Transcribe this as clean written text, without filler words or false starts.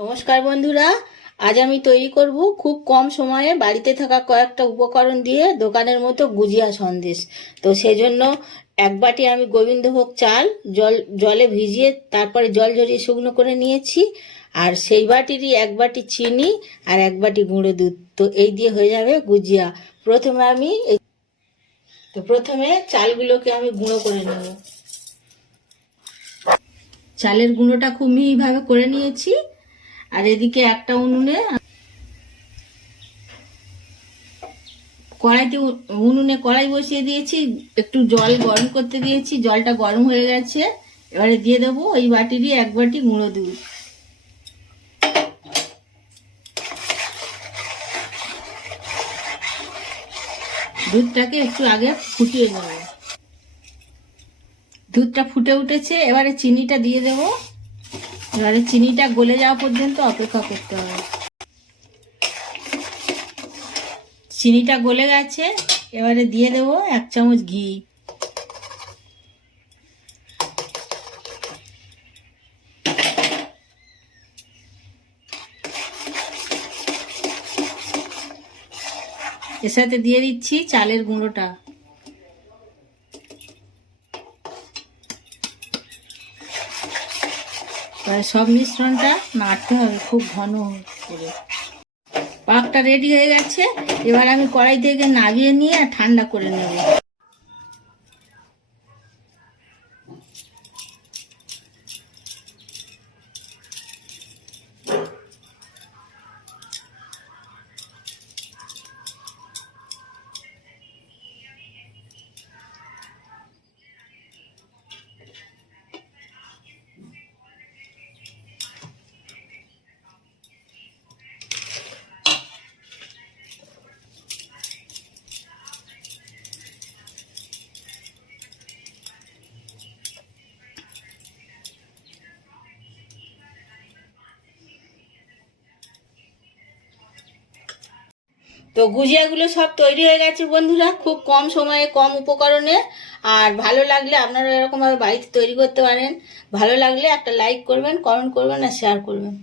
নমস্কার বন্ধুরা, আজ আমি তৈরি করব খুব কম সময়ে বাড়িতে থাকা কয়েকটা উপকরণ দিয়ে দোকানের মতো গুজিয়া সন্দেশ। তো সেজন্য এক বাটি আমি গোবিন্দভোগ চাল জলে ভিজিয়ে তারপরে জল ঝরিয়ে শুকনো করে নিয়েছি। আর সেই বাটিরই এক বাটি চিনি আর এক বাটি গুঁড়ো দুধ। তো এই দিয়ে হয়ে যাবে গুজিয়া। প্রথমে চালগুলোকে আমি গুঁড়ো করে নেব। চালের গুঁড়োটা খুব মিহিভাবে করে নিয়েছি। আর এদিকে একটা উনুনে কড়াই বসিয়ে দিয়েছি, একটু জল গরম করতে দিয়েছি। জলটা গরম হয়ে গেছে, এবারে দিয়ে দেবো ওই বাটিরই এক বাটি গুঁড়ো দুধ। দুধটাকে একটু আগে ফুটিয়ে নেব। দুধটা ফুটে উঠেছে, এবারে চিনিটা দিয়ে দেবো। এবারে চিনিটা গলে যাওয়া পর্যন্ত অপেক্ষা করতে হবে। চিনিটা গলে গেছে, এবারে দিয়ে দেবো 1 চামচ ঘি। এর সাথে দিয়ে দিচ্ছি চালের গুঁড়োটা। সব মিশ্রণটা নাড়তে হবে খুব ঘন করে। পাকটা রেডি হয়ে গেছে, এবার আমি কড়াই থেকে নামিয়ে নিয়ে ঠান্ডা করে নেব। তো গুজিয়াগুলো সব তৈরি হয়ে গেছে বন্ধুরা, খুব কম সময়ে কম উপকরণে। আর ভালো লাগলে আপনারা এরকমভাবে বাড়িতে তৈরি করতে পারেন। ভালো লাগলে একটা লাইক করবেন, কমেন্ট করবেন আর শেয়ার করবেন।